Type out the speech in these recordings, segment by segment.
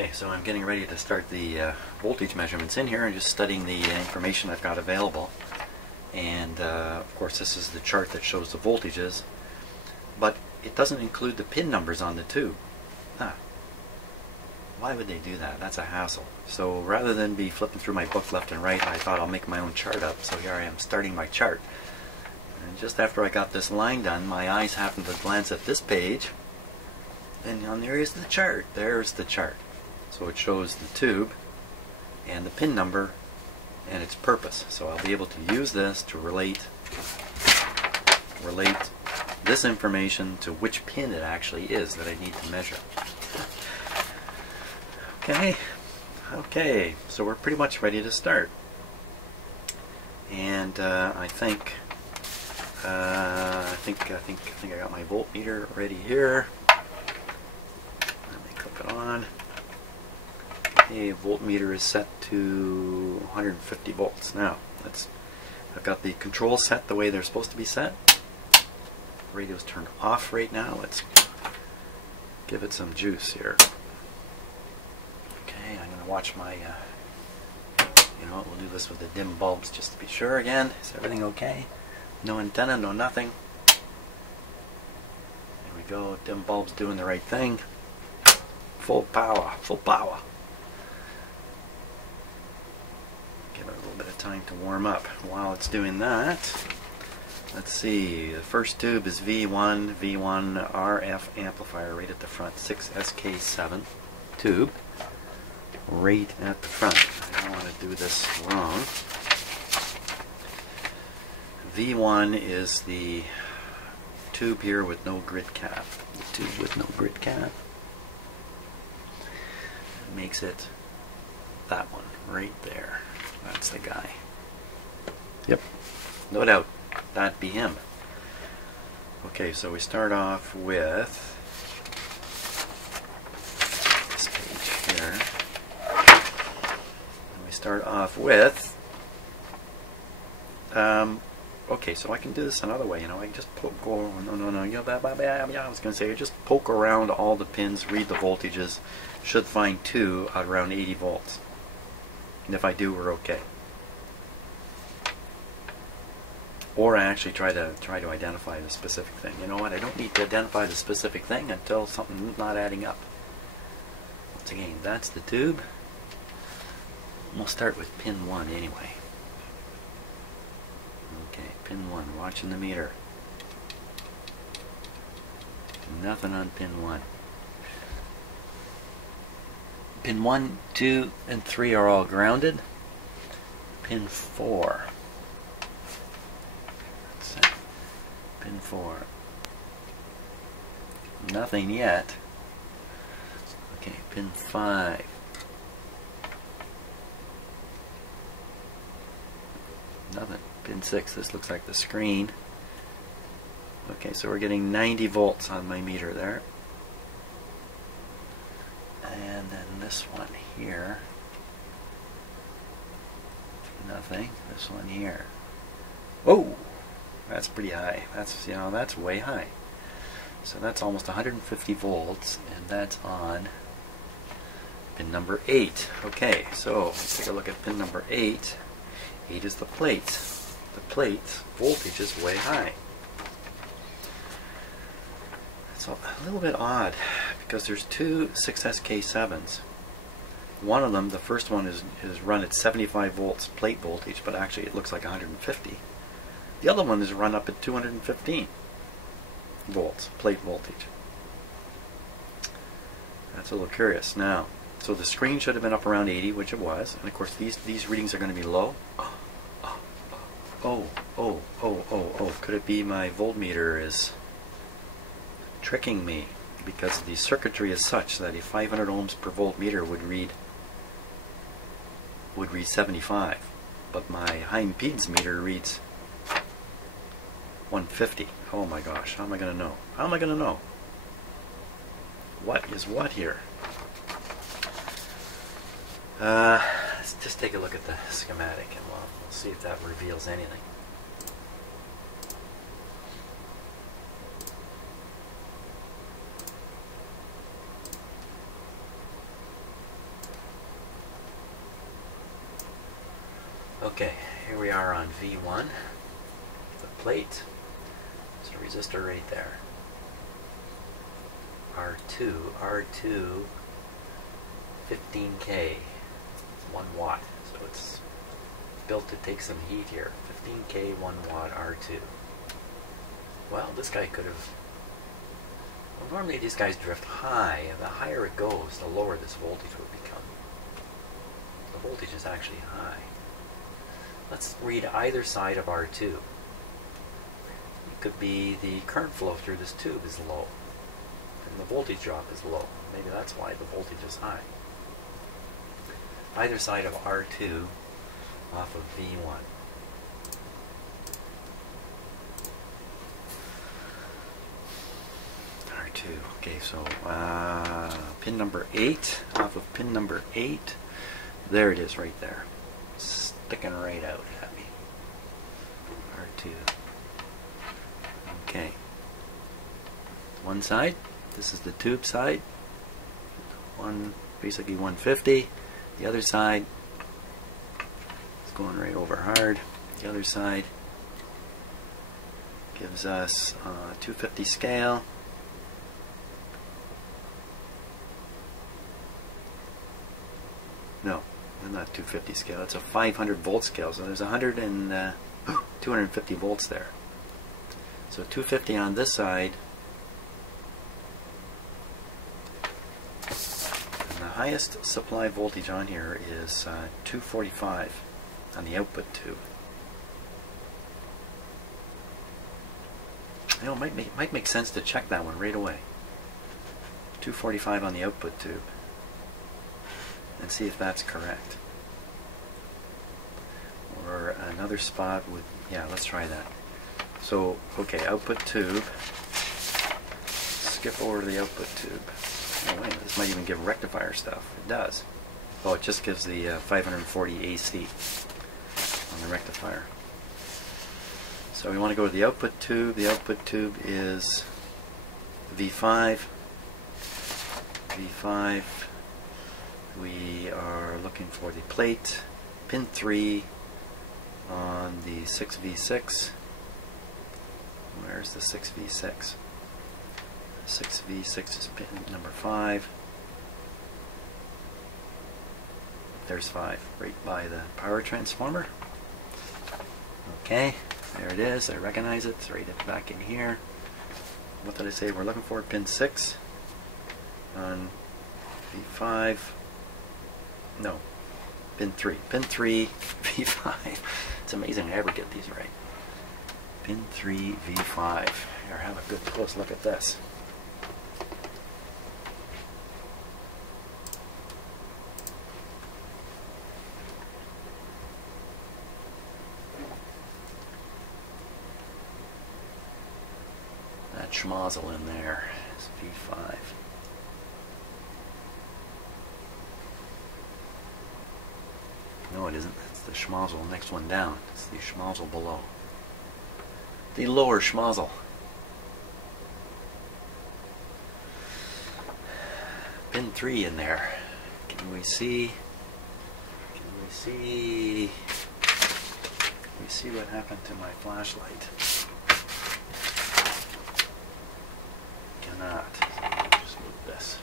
Okay, so I'm getting ready to start the voltage measurements in here and just studying the information I've got available. And of course this is the chart that shows the voltages, but it doesn't include the pin numbers on the tube. Why would they do that? That's a hassle. So rather than be flipping through my book left and right, I thought I'll make my own chart up. So here I am starting my chart. And just after I got this line done, my eyes happened to glance at this page, and there is the chart. There's the chart. So it shows the tube and the pin number and its purpose. So I'll be able to use this to relate this information to which pin it actually is that I need to measure. Okay, so we're pretty much ready to start. And I think I got my voltmeter ready here. Let me click it on. Okay, voltmeter is set to 150 volts. Now, I've got the controls set the way they're supposed to be set. Radio's turned off right now. Let's give it some juice here. Okay, I'm going to watch my, you know what, we'll do this with the dim bulbs just to be sure again. Is everything okay? No antenna, no nothing. There we go, dim bulbs doing the right thing. Full power, full power. Give it a little bit of time to warm up. While it's doing that, let's see, the first tube is V1 RF amplifier right at the front, 6SK7 tube. Right at the front. I don't want to do this wrong. V1 is the tube here with no grid cap. The tube with no grid cap. It makes it that one right there. That's the guy. Yep, no doubt. That'd be him. Okay, so we start off with this page here. Start off with okay, so I can do this another way, you know, I can just I was going to say, just poke around all the pins, read the voltages, should find two at around 80 volts, and if I do, we're okay. Or I actually try to identify the specific thing. You know what, I don't need to identify the specific thing until something's not adding up. Once again, that's the tube. We'll start with pin 1 anyway. Okay, pin 1, watching the meter. Nothing on pin 1. Pin 1, 2, and 3 are all grounded. Pin 4. Let's see. Pin 4. Nothing yet. Okay, pin 5. Nothing. Pin 6, this looks like the screen. Okay, so we're getting 90 volts on my meter there. And then this one here. Nothing. This one here. Whoa! That's pretty high. That's, you know, that's way high. So that's almost 150 volts, and that's on pin number 8. Okay, so let's take a look at pin number 8. 8 is the plate. The plate voltage is way high. It's a little bit odd because there's two 6SK7s. One of them, the first one, is run at 75 volts plate voltage, but actually it looks like 150. The other one is run up at 215 volts plate voltage. That's a little curious. Now, so the screen should have been up around 80, which it was, and of course these readings are going to be low. Oh, could it be my voltmeter is tricking me, because the circuitry is such that a 500 ohms per voltmeter would read 75, but my high impedance meter reads 150. Oh my gosh, how am I going to know? How am I going to know? What is what here? Let's just take a look at the schematic and we'll see if that reveals anything. Okay, here we are on V1, the plate. There's a resistor right there. R2, 15K, 1 watt. So it's built to take some heat here. 15K, 1 watt, R2. Well, this guy could have... Well, normally these guys drift high, and the higher it goes, the lower this voltage would become. The voltage is actually high. Let's read either side of R2. It could be the current flow through this tube is low, and the voltage drop is low. Maybe that's why the voltage is high. Either side of R2 off of V1. R2. Okay, so pin number 8, off of pin number 8. There it is right there. Sticking right out at me. R2. Okay. One side. This is the tube side. Basically 150. The other side is going right over hard. The other side gives us 250 scale. No, not 250 scale. It's a 500 volt scale. So there's 250 volts there. So 250 on this side. And the highest supply voltage on here is 245 on the output tube. You know, it might make sense to check that one right away. 245 on the output tube. And see if that's correct. Or another spot with, yeah, let's try that. So, okay, output tube. Skip over to the output tube. Oh, wait a minute, this might even give rectifier stuff. It does. Oh, it just gives the 540 AC on the rectifier. So we want to go to the output tube. The output tube is V5. V5. We are looking for the plate, pin 3 on the 6V6. Where's the 6V6? 6V6 is pin number 5. There's 5, right by the power transformer. Okay, there it is. I recognize it. It's right back in here. What did I say we're looking for? Pin 6 on V5. No, pin 3. Pin 3, V5. It's amazing I ever get these right. Pin 3, V5. Here, have a good close look at this. That schmozzle in there is V5. No, it isn't. It's the schmozzle next one down. It's the schmozzle below. The lower schmozzle. Pin 3 in there. Can we see? Can we see? Can we see what happened to my flashlight? Cannot. Just move this.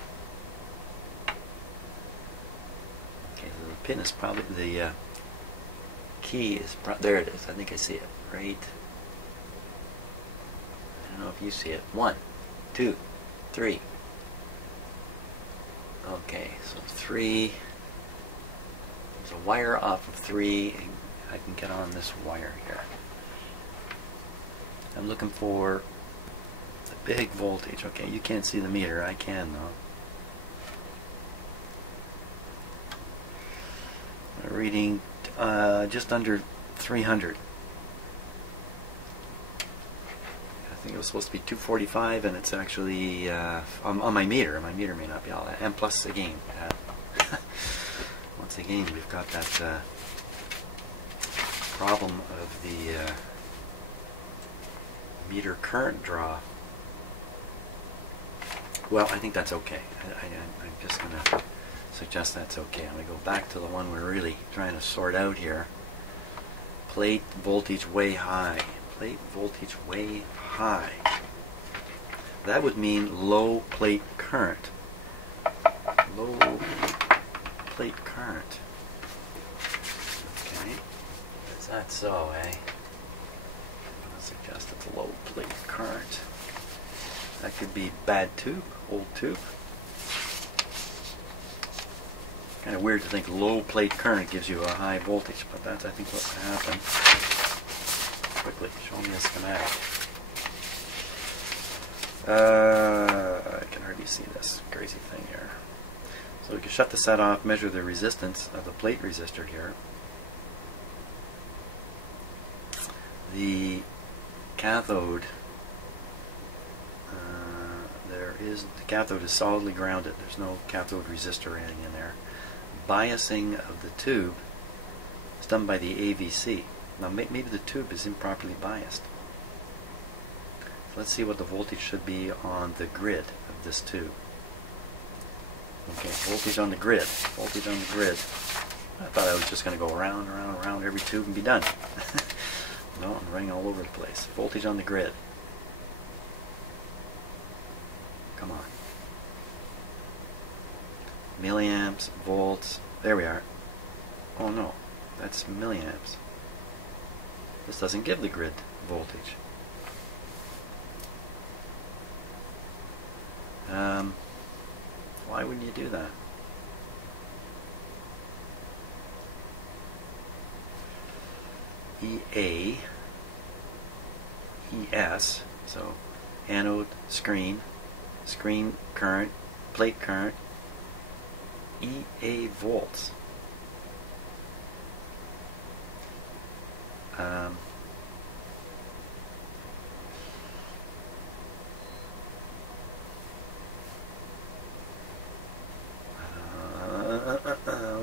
Okay, so the pin is probably the key is there. It is. I think I see it right. I don't know if you see it. 1, 2, 3. Okay, so 3. There's a wire off of 3. And I can get on this wire here. I'm looking for the big voltage. Okay, you can't see the meter. I can though. Reading just under 300. I think it was supposed to be 245, and it's actually on my meter. My meter may not be all that. And plus, again, once again, we've got that problem of the meter current draw. Well, I think that's okay. I'm just going to suggest that's okay. I'm going to go back to the one we're really trying to sort out here. plate voltage way high. Plate voltage way high. That would mean low plate current. Low plate current. Okay. Is that so, eh? I'm going to suggest it's a low plate current. That could be bad tube, old tube. Kind of weird to think low plate current gives you a high voltage, but that's, I think, what happened. Quickly, show me a schematic. I can hardly see this crazy thing here. So we can shut the set off, measure the resistance of the plate resistor here. The cathode, the cathode is solidly grounded. There's no cathode resistor or anything in there. Biasing of the tube is done by the AVC. Now maybe the tube is improperly biased. Let's see what the voltage should be on the grid of this tube. Okay, voltage on the grid. Voltage on the grid. I thought I was just going to go around, around, around every tube and be done. No, I'm running all over the place. Voltage on the grid. Come on. Milliamps, volts. There we are. Oh no, that's milliamps. This doesn't give the grid voltage. Why wouldn't you do that? EA, ES, so anode, screen current, plate current, EA volts.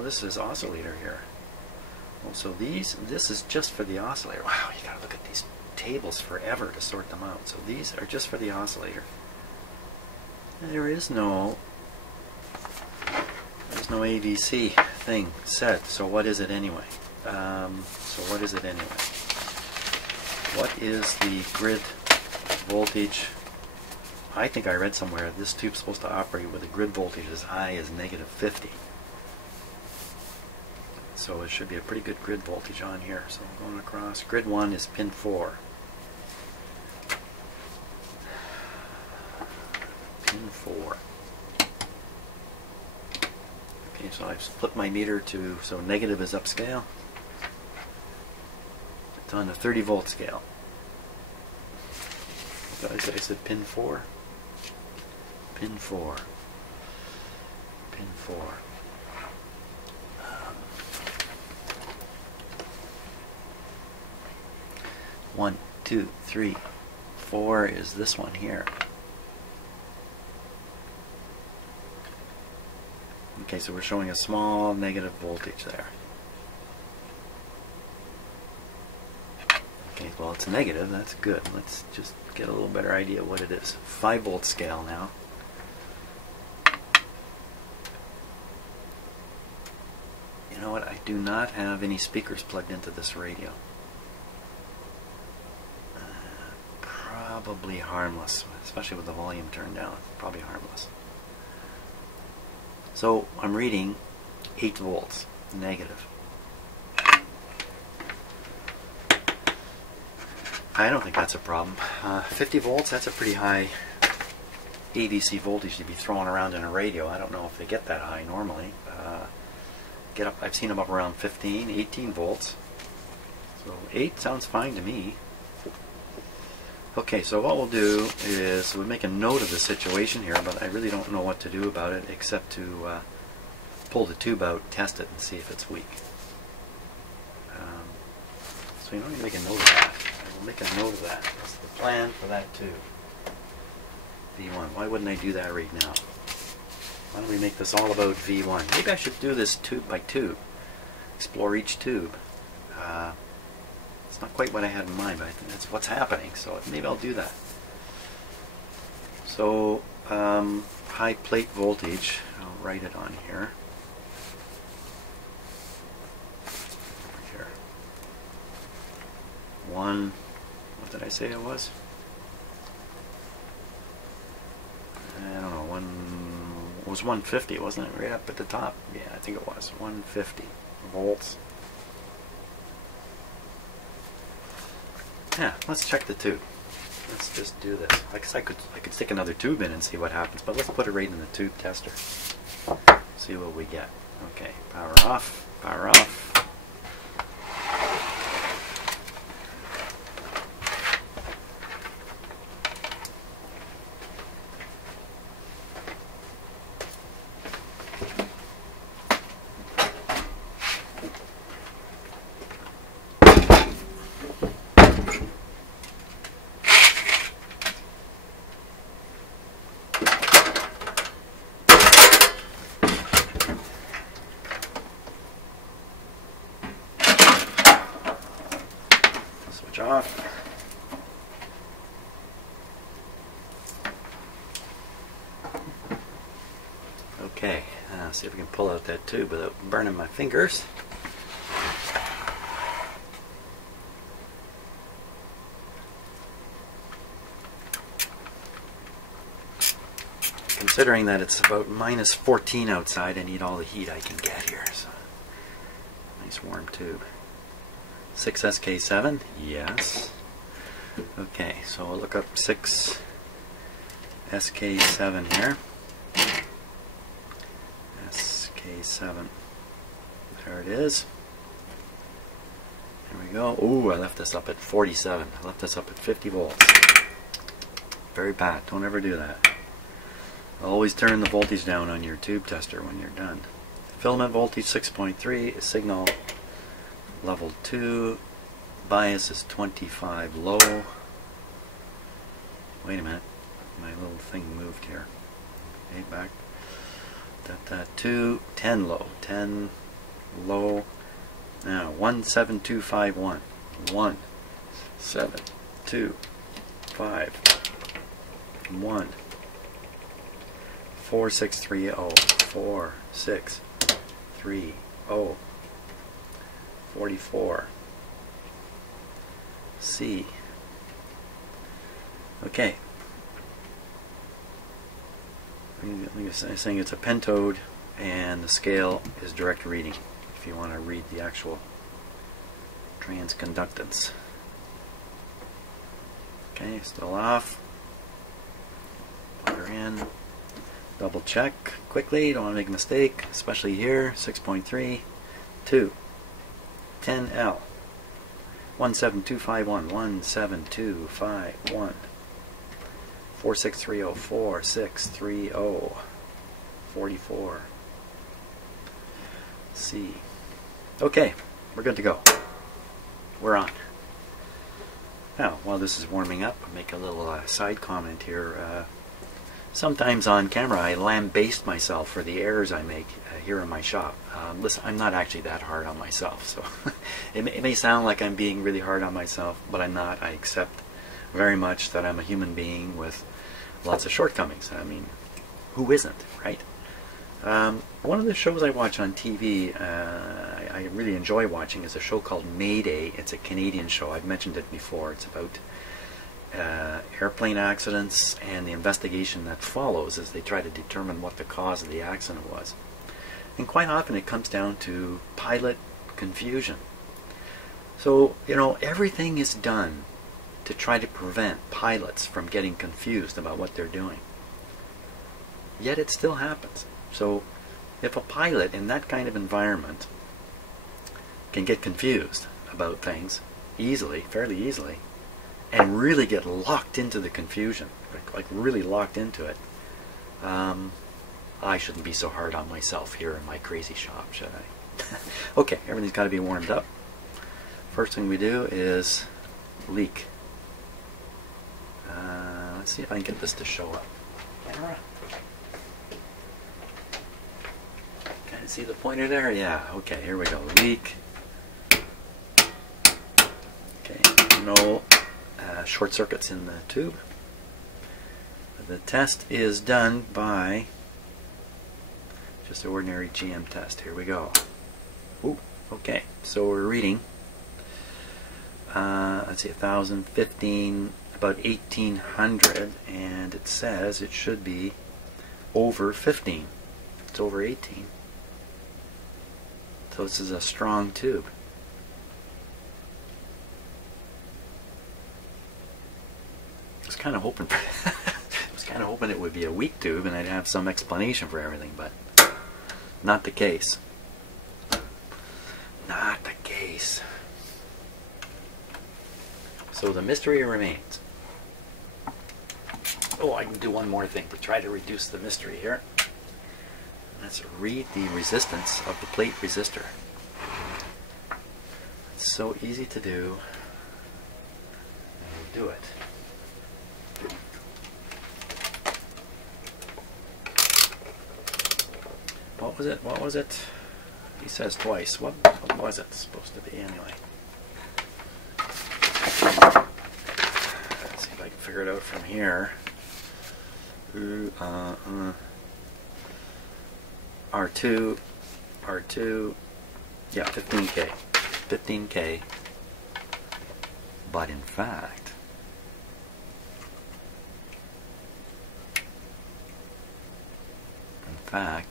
This is oscillator here. Oh, so this is just for the oscillator. Wow, you gotta look at these tables forever to sort them out. So these are just for the oscillator. There is no AVC thing set. So what is it anyway? What is the grid voltage? I think I read somewhere this tube's supposed to operate with a grid voltage as high as -50. So it should be a pretty good grid voltage on here. So I'm going across. Grid 1 is pin 4. Pin 4. Okay, so I've flipped my meter to, so negative is upscale. It's on the 30 volt scale. I said pin 4. Pin 4. Pin 4. 1, 2, 3, 4 is this one here. Okay, so we're showing a small negative voltage there. Okay, well it's negative, that's good. Let's just get a little better idea what it is. 5 volt scale now. You know what, I do not have any speakers plugged into this radio. Probably harmless, especially with the volume turned down. Probably harmless. So I'm reading 8 volts, negative. I don't think that's a problem. 50 volts, that's a pretty high AVC voltage to be throwing around in a radio. I don't know if they get that high normally. I've seen them up around 15, 18 volts. So 8 sounds fine to me. Okay, so what we'll do is we'll make a note of the situation here, but I really don't know what to do about it except to pull the tube out, test it, and see if it's weak. So you know, you make a note of that. I will make a note of that. That's the plan for that tube. V1. Why wouldn't I do that right now? Why don't we make this all about V1? Maybe I should do this tube by tube. Explore each tube. It's not quite what I had in mind, but I think that's what's happening, so maybe I'll do that. So, high plate voltage, I'll write it on here. what did I say it was? I don't know, it was 150, wasn't it? Right up at the top. Yeah, I think it was 150 volts. Yeah, let's check the tube. Let's just do this. I guess I could stick another tube in and see what happens, but let's put it right in the tube tester. See what we get. Okay, power off, power off. Switch off. Okay, see if we can pull out that tube without burning my fingers. Considering that it's about -14 outside, I need all the heat I can get here. So, nice warm tube. 6SK7, yes. Okay, so we'll look up 6SK7 here. SK7. There it is. There we go. Ooh, I left this up at 47. I left this up at 50 volts. Very bad. Don't ever do that. Always turn the voltage down on your tube tester when you're done. Filament voltage 6.3, signal level 2, bias is 25 low. Wait a minute, my little thing moved here. Okay, back. That 2, 10 low, 10 low. Now 17251. 17251. 4630. 4630. 44. C. Okay. I'm saying it's a pentode, and the scale is direct reading. If you want to read the actual transconductance. Okay, still off. Plug her in. Double check quickly. Don't want to make a mistake, especially here. 6.3. 2. 10L. 17251. 17251. 4630. 4630. 44. C. Okay, we're good to go. We're on. Now, while this is warming up, I'll make a little side comment here. Sometimes on camera I lambaste myself for the errors I make here in my shop. Listen, I'm not actually that hard on myself, so it may sound like I'm being really hard on myself, but I'm not. I accept very much that I'm a human being with lots of shortcomings. I mean, who isn't, right? One of the shows I watch on TV, I really enjoy watching, is a show called Mayday. It's a Canadian show. I've mentioned it before. It's about airplane accidents and the investigation that follows as they try to determine what the cause of the accident was. And quite often it comes down to pilot confusion. So, you know, everything is done to try to prevent pilots from getting confused about what they're doing. Yet it still happens. So if a pilot in that kind of environment can get confused about things easily, fairly easily, and really get locked into the confusion, like really locked into it, I shouldn't be so hard on myself here in my crazy shop, should I? Okay, everything's got to be warmed up. First thing we do is leak. Let's see if I can get this to show up. Camera. Can you see the pointer there? Yeah, okay, here we go. Leak. Okay, no short circuits in the tube. The test is done by just an ordinary GM test. Here we go. Ooh, okay, so we're reading let's see, 1,000, 15, about 1,800, and it says it should be over 15. It's over 18. So this is a strong tube. I was kind of hoping it would be a weak tube and I'd have some explanation for everything, but not the case. Not the case. So the mystery remains. Oh, I can do one more thing to try to reduce the mystery here. Let's read the resistance of the plate resistor. It's so easy to do. And we'll do it. What was it? What was it? He says twice. What was it supposed to be anyway? Let's see if I can figure it out from here. R2, yeah, 15K. 15K. But in fact,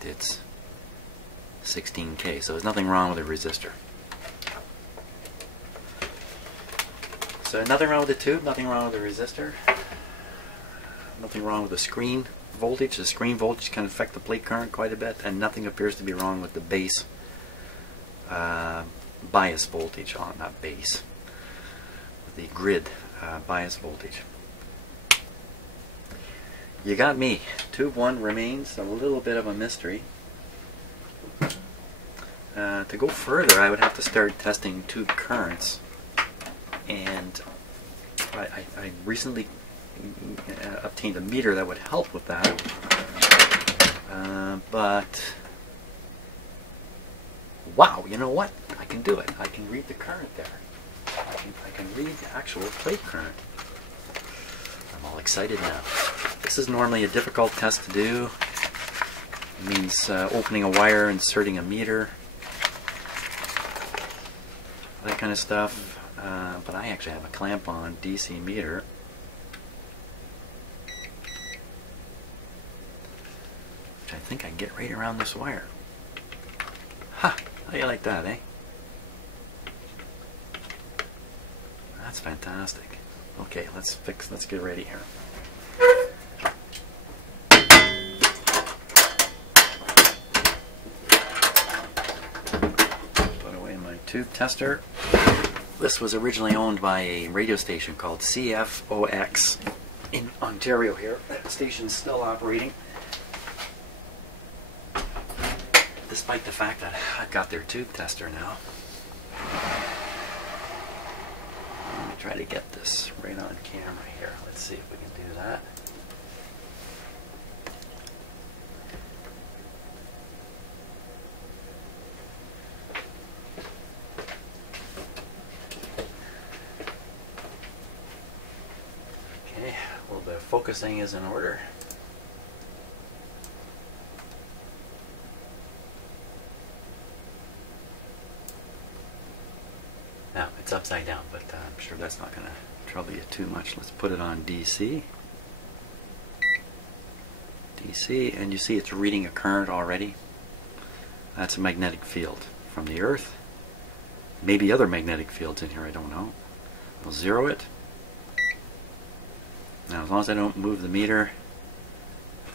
it's 16K, so there's nothing wrong with the resistor. So nothing wrong with the tube, nothing wrong with the resistor, nothing wrong with the screen voltage. The screen voltage can affect the plate current quite a bit, and nothing appears to be wrong with the base bias voltage on, not base, the grid bias voltage. You got me. Tube 1 remains a little bit of a mystery. To go further, I would have to start testing tube currents, and I recently obtained a meter that would help with that, but wow, you know what? I can do it. I can read the current there. I can read the actual plate current. I'm all excited now. This is normally a difficult test to do. It means opening a wire, inserting a meter, that kind of stuff. But I actually have a clamp-on DC meter. Which I think I can get right around this wire. Ha! How do you like that, eh? That's fantastic. Okay, let's get ready here. Put away my tube tester. This was originally owned by a radio station called CFOX in Ontario here. That station's still operating, despite the fact that I've got their tube tester now. Let me try to get this right on camera here. Let's see if we can do that. Okay, well, the focusing is in order. Now, it's upside down, but I'm sure that's not going to trouble you too much. Let's put it on DC. DC, and you see it's reading a current already. That's a magnetic field from the Earth. Maybe other magnetic fields in here, I don't know. We'll zero it. Now, as long as I don't move the meter,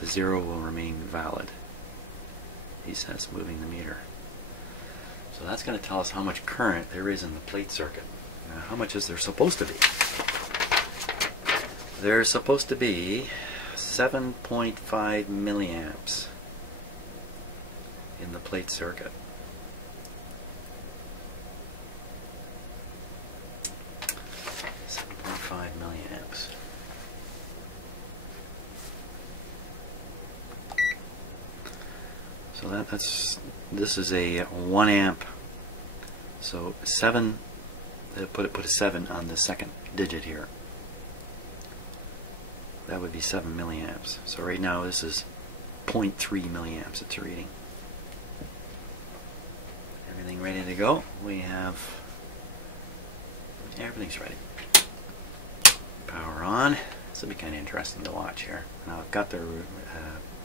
the zero will remain valid. He says moving the meter. So that's going to tell us how much current there is in the plate circuit. Now, how much is there supposed to be? There's supposed to be 7.5 milliamps in the plate circuit. 7.5 milliamps. So this is a 1 amp. So 7. Put a 7 on the second digit here. That would be 7 milliamps. So right now this is 0.3 milliamps it's reading. Everything ready to go. We have Everything's ready. Power on. This will be kind of interesting to watch here. Now I've got the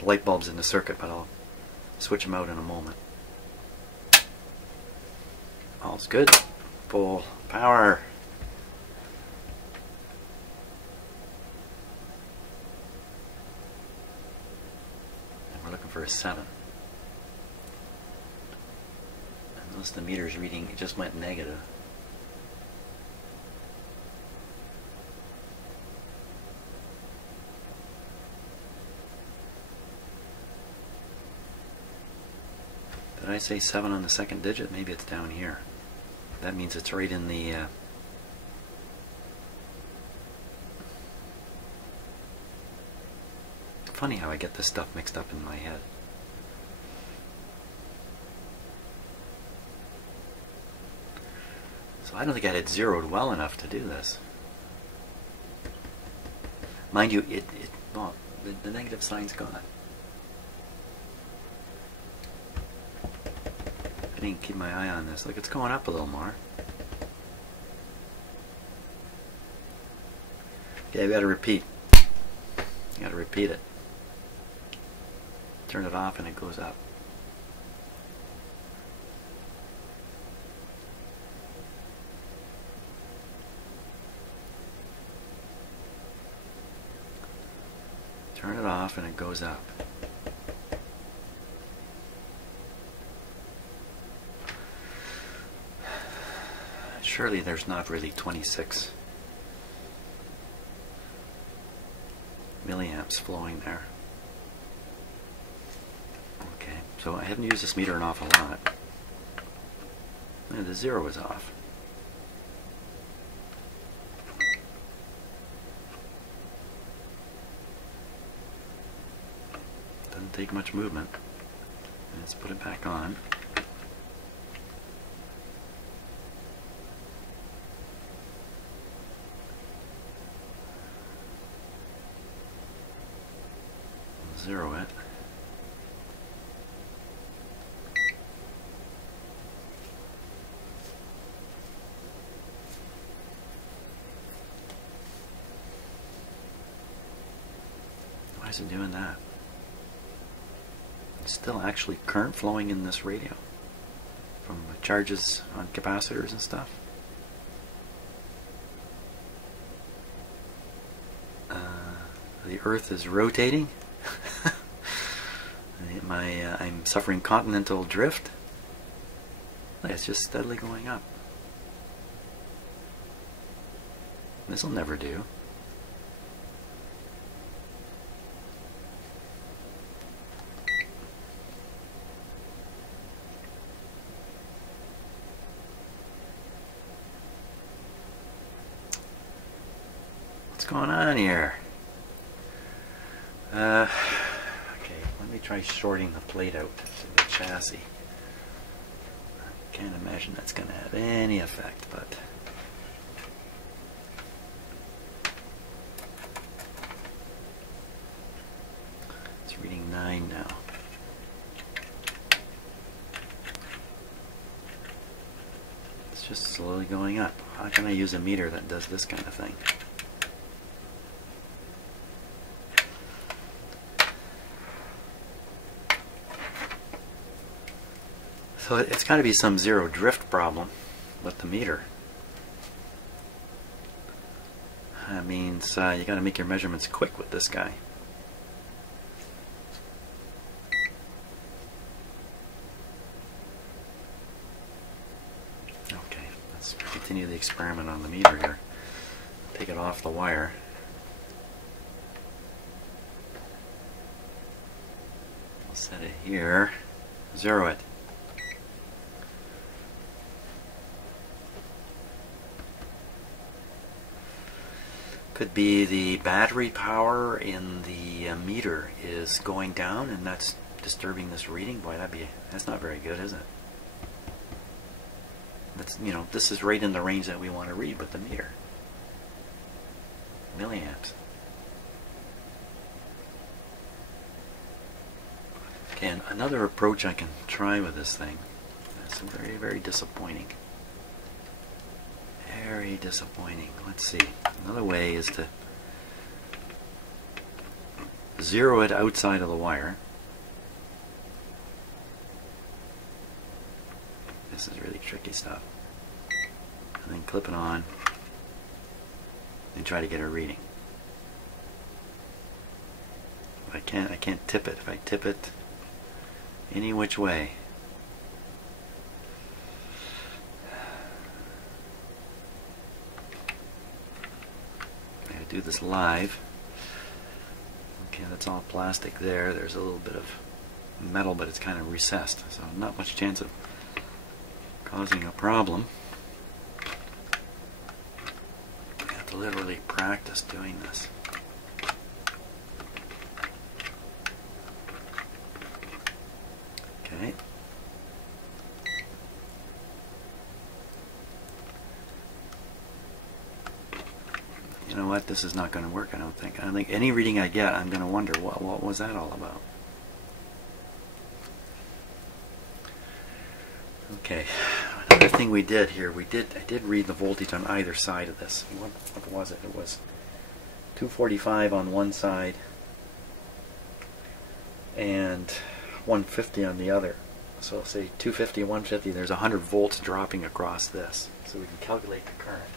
light bulbs in the circuit, but I'll switch them out in a moment. All's good. Full power. And we're looking for a 7. And notice the meter's reading, it just went negative. Did I say 7 on the second digit? Maybe it's down here. That means it's right in the funny how I get this stuff mixed up in my head. So I don't think I had it zeroed well enough to do this. Mind you, well, the negative sign's gone. I didn't keep my eye on this. Look, it's going up a little more. Okay, we gotta repeat. You gotta repeat it. Turn it off and it goes up. Turn it off and it goes up. Surely there's not really 26 milliamps flowing there. Okay, so I haven't used this meter an awful lot. And the 0 is off. Doesn't take much movement. Let's put it back on. Zero it. Why is it doing that? It's still actually current flowing in this radio from charges on capacitors and stuff. The Earth is rotating. I'm suffering continental drift. It's just steadily going up. This'll never do. What's going on here? Okay, let me try shorting the plate out to the chassis. I can't imagine that's going to have any effect, but it's reading 9 now. It's just slowly going up. How can I use a meter that does this kind of thing? So it's got to be some zero drift problem with the meter. That means you got to make your measurements quick with this guy. Okay, let's continue the experiment on the meter here. Take it off the wire. I'll set it here. Zero it. Could be the battery power in the meter is going down, and that's disturbing this reading. Boy, that's not very good, is it? That's, you know, this is right in the range that we want to read with the meter. Milliamps. Okay, and another approach I can try with this thing. That's very, very disappointing. Very disappointing. Let's see. Another way is to zero it outside of the wire. This is really tricky stuff. And then clip it on and try to get a reading. I can't tip it. If I tip it any which way, I gotta do this live. Okay, that's all plastic there. There's a little bit of metal, but it's kind of recessed, so not much chance of causing a problem. I have to literally practice doing this. Okay. You know what? This is not going to work, I don't think. I don't think any reading I get, I'm going to wonder, what was that all about? Okay. Another thing we did here, I did read the voltage on either side of this. What was it? It was 245 on one side and 150 on the other. So say 250, 150, there's 100 volts dropping across this. So we can calculate the current.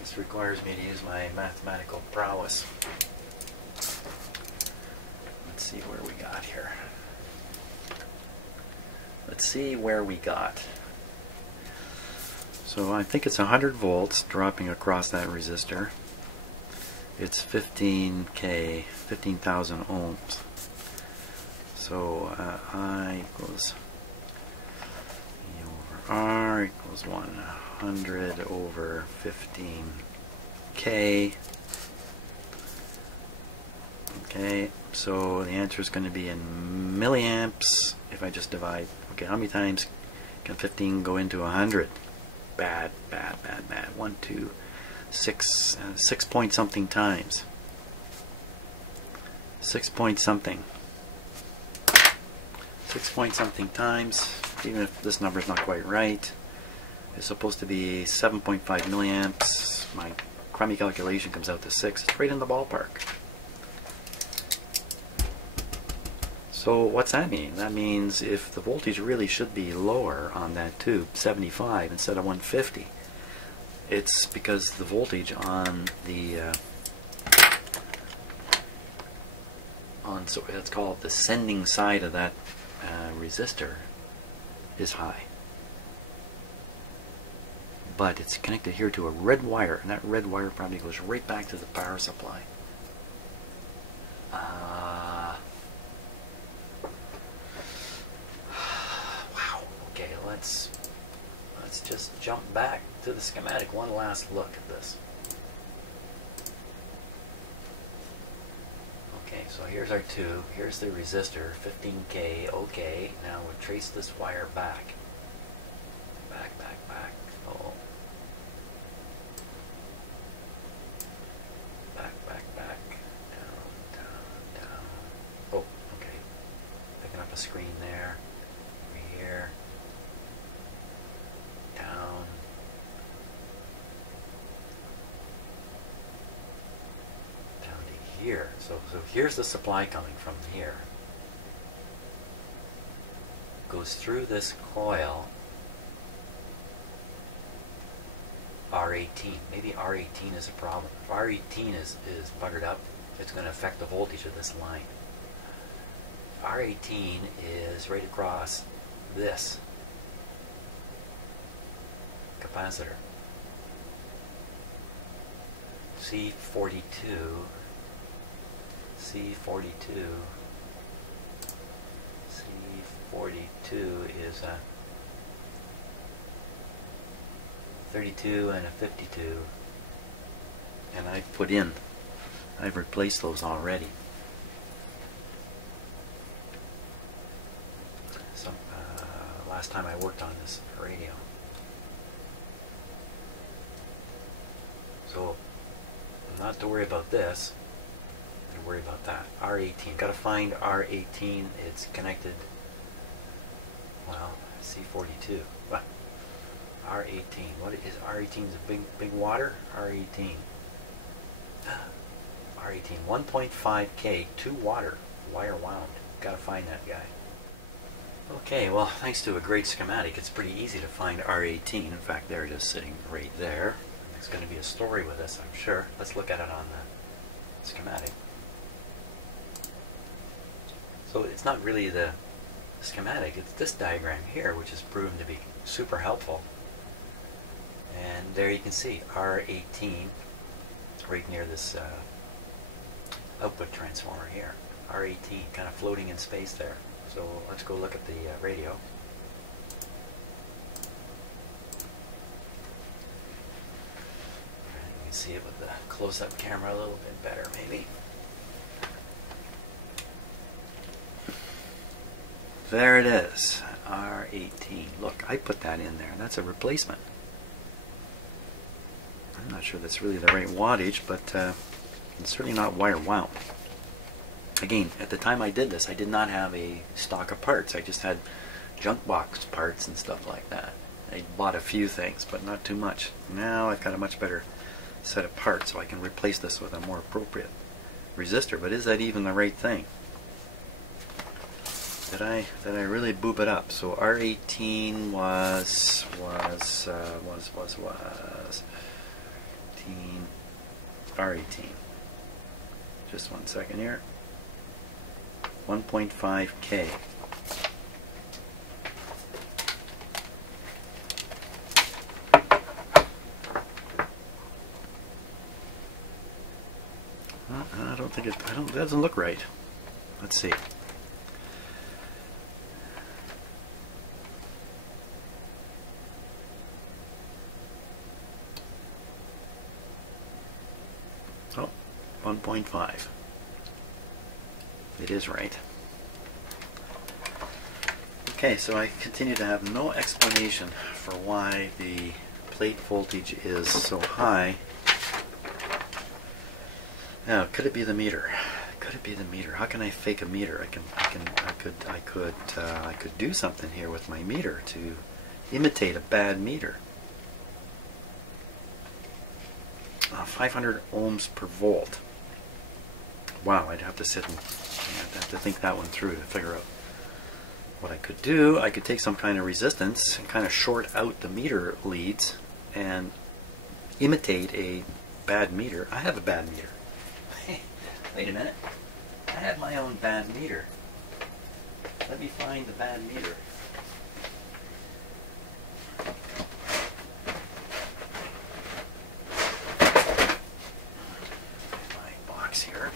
This requires me to use my mathematical prowess. Let's see where we got here. Let's see where we got. So I think it's 100 volts dropping across that resistor. It's 15K, 15,000 ohms. So I equals E over R equals 100 over 15K. Okay, so the answer is going to be in milliamps if I just divide. Okay, how many times can 15 go into 100? Bad. 1, 2, 6, 6 point something times. 6 point something. 6 point something times, even if this number is not quite right, it's supposed to be 7.5 milliamps. My crummy calculation comes out to 6. It's right in the ballpark. So what's that mean? That means if the voltage really should be lower on that tube, 75 instead of 150, it's because the voltage on the so let's call it the sending side of that resistor is high. But it's connected here to a red wire, and that red wire probably goes right back to the power supply. Wow. Okay, let's just jump back to the schematic. One last look at this. Okay, so here's our tube. Here's the resistor, 15K. Okay, now we'll trace this wire back. Back. Oh. Back. Down. Oh, okay. Picking up a screen there. Over here. Down. Down to here. So here's the supply coming from here. Goes through this coil. R18. Maybe R18 is a problem. If R18 is buttered up, it's going to affect the voltage of this line. R18 is right across this capacitor. C42 is a 32 and a 52, and I've replaced those already. Last time I worked on this radio. So not to worry about this, to worry about that. R18, got to find R18. It's connected well, C42. What? R18. What is R18? Is a big water? R18. R18. 1.5K, 2 water, wire wound. Gotta find that guy. Okay, well, thanks to a great schematic, it's pretty easy to find R18. In fact, there it is sitting right there. There's going to be a story with this, I'm sure. Let's look at it on the schematic. So it's not really the schematic, it's this diagram here, which has proven to be super helpful. And there you can see R18 right near this output transformer here. R18 kind of floating in space there. So let's go look at the radio. You can see it with the close-up camera a little bit better maybe. There it is, R18. Look, I put that in there. That's a replacement. I'm not sure that's really the right wattage, but it's certainly not wire wound. Again, at the time I did this, I did not have a stock of parts. I just had junk box parts and stuff like that. I bought a few things, but not too much. Now I've got a much better set of parts, so I can replace this with a more appropriate resistor. But is that even the right thing? Did I really boop it up? So R18 was R18. Just one second here. 1.5K. I don't think it. It doesn't look right. Let's see. Oh, 1.5. It is right. Okay, so I continue to have no explanation for why the plate voltage is so high. Now, could it be the meter? Could it be the meter? How can I fake a meter? I could do something here with my meter to imitate a bad meter. 500 ohms per volt. Wow, I'd have to sit and I'd have to think that one through to figure out what I could do. I could take some kind of resistance and kind of short out the meter leads and imitate a bad meter. I have a bad meter. Wait a minute. I have my own bad meter. Let me find the bad meter. My box here.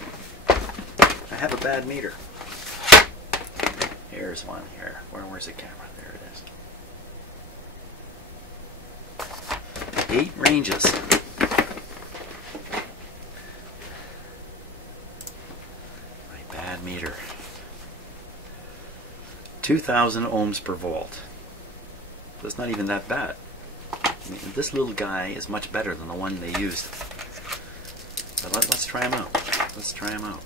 I have a bad meter. Here's one here. Where's the camera? There it is. 8 ranges. My bad meter. 2,000 ohms per volt. So it's not even that bad. I mean, this little guy is much better than the one they used. But let's try them out. Let's try them out.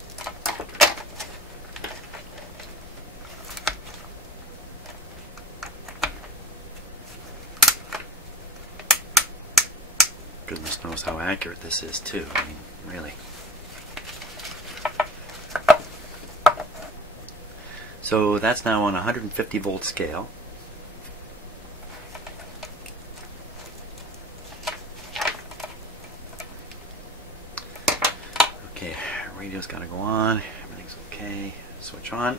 Goodness knows how accurate this is too. I mean, really. So that's now on a 150 volt scale. Okay, radio's got to go on. Everything's okay. Switch on.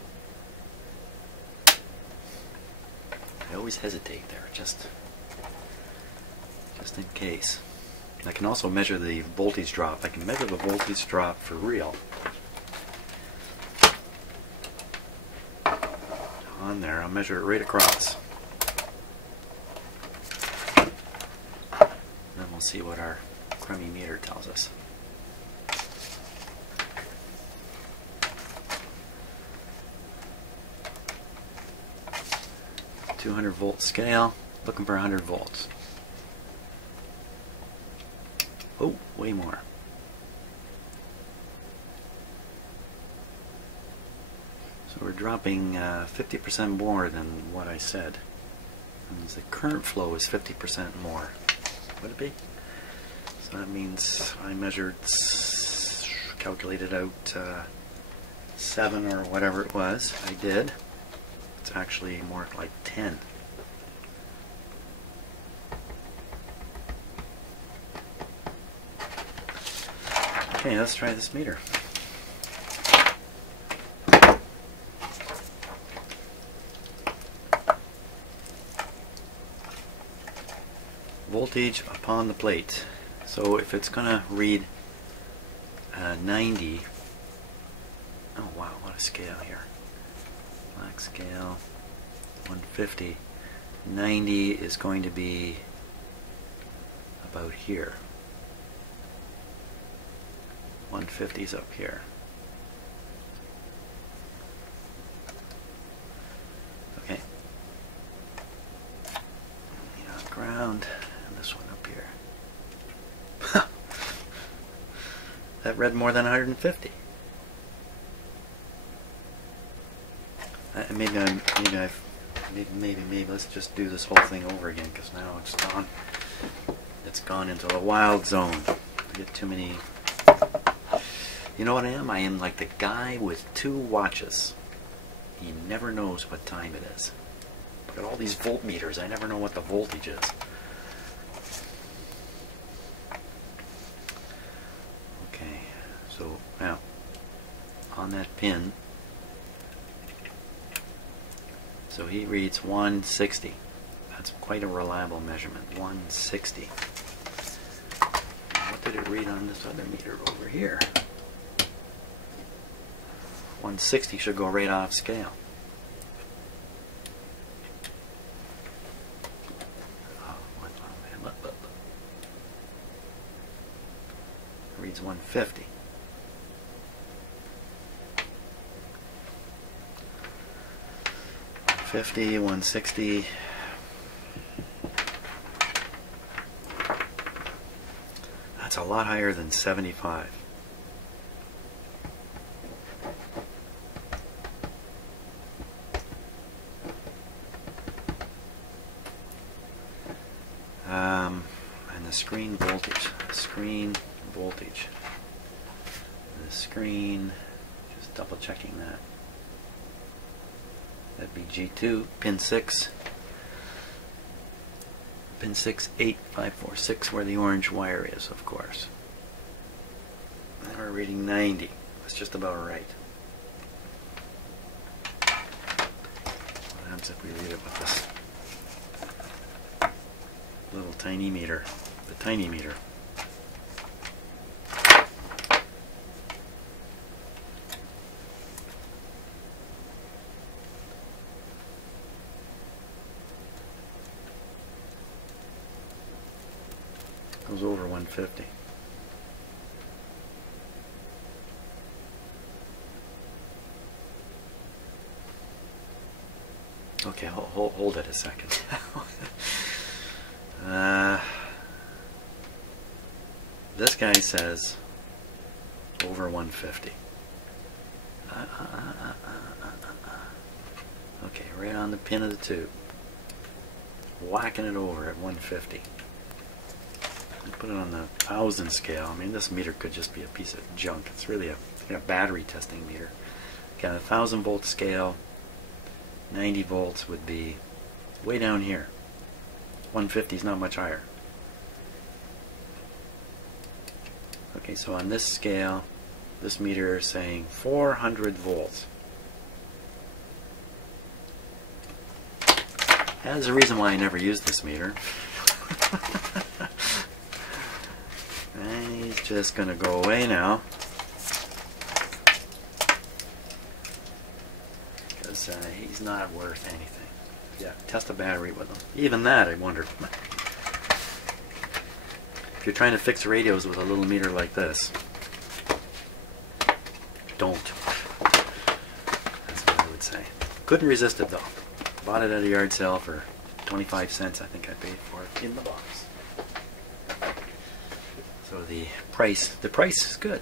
I always hesitate there, just in case. I can also measure the voltage drop. I can measure the voltage drop for real. On there, I'll measure it right across. Then we'll see what our crummy meter tells us. 200 volt scale, looking for 100 volts. Oh, way more. So we're dropping 50% more than what I said. And the current flow is 50% more. Would it be? So that means I measured, calculated out 7 or whatever it was. I did. It's actually more like 10. Okay, let's try this meter. Voltage upon the plate. So if it's going to read 90, oh wow, what a scale here. Black scale, 150. 90 is going to be about here. 150 is up here. Okay. Ground. This one up here. That read more than 150. Maybe let's just do this whole thing over again, because now it's gone. It's gone into the wild zone. I get too many. You know what I am? I am like the guy with 2 watches. He never knows what time it is. Look at all these voltmeters. I never know what the voltage is. So now, on that pin, so he reads 160. That's quite a reliable measurement, 160. What did it read on this other meter over here? 160 should go right off scale. It reads 150. 150, 160. That's a lot higher than 75. And the screen voltage. The screen, just double checking that. That'd be G2, pin 6. Pin 6, 8546, where the orange wire is, of course. And we're reading 90. That's just about right. What happens if we read it with this little tiny meter? The tiny meter. Goes over 150. Okay, hold it a second. This guy says over 150. Okay, right on the pin of the tube. Whacking it over at 150. Put it on the 1000 scale. I mean, this meter could just be a piece of junk. It's really a battery testing meter. Okay, on a 1000 volt scale, 90 volts would be way down here. 150 is not much higher. Okay, so on this scale, this meter is saying 400 volts. There's a reason why I never used this meter. And he's just going to go away now. Because he's not worth anything. Yeah, test a battery with him. Even that, I wonder. If you're trying to fix radios with a little meter like this, don't. That's what I would say. Couldn't resist it though. Bought it at a yard sale for 25 cents, I think I paid for it, in the box. So the price is good.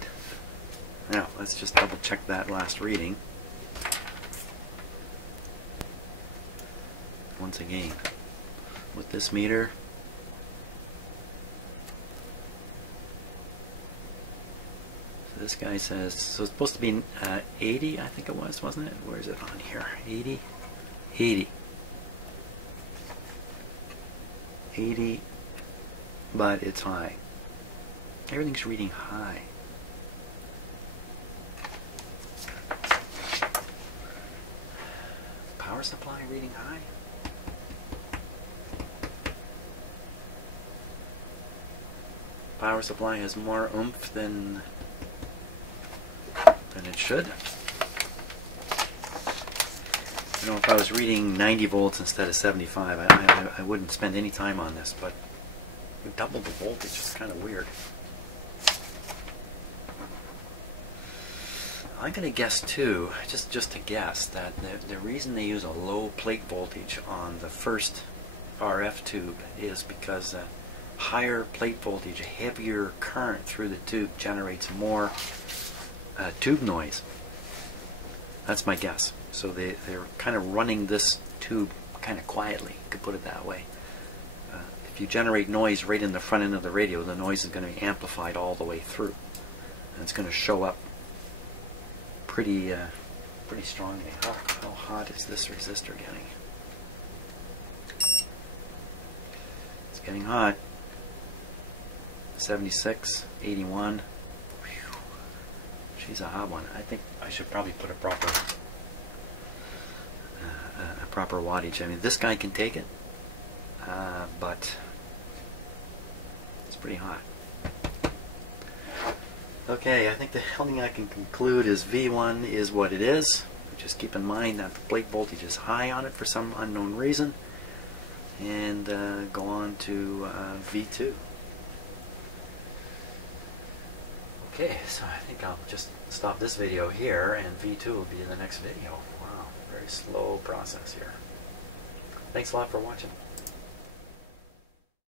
Now, let's just double check that last reading. once again with this meter. So this guy says, so it's supposed to be 80, I think it was, wasn't it? Where is it on here? 80? 80. 80, but it's high. Everything's reading high. Power supply reading high? Power supply has more oomph than it should. You know, if I was reading 90 volts instead of 75, I wouldn't spend any time on this, but double the voltage is kind of weird. I'm going to guess too, just to guess, that the reason they use a low plate voltage on the first RF tube is because higher plate voltage, a heavier current through the tube generates more tube noise. That's my guess. So they're kind of running this tube kind of quietly, you could put it that way. If you generate noise right in the front end of the radio, the noise is going to be amplified all the way through. And it's going to show up pretty strongly. How hot is this resistor getting? It's getting hot. 76, 81. Whew. She's a hot one. I think I should probably put a proper wattage. I mean, this guy can take it, but it's pretty hot. Okay, I think the only thing I can conclude is V1 is what it is. Just keep in mind that the plate voltage is high on it for some unknown reason, and go on to V2. Okay, so I think I'll just stop this video here, and V2 will be the next video. Wow, very slow process here. Thanks a lot for watching.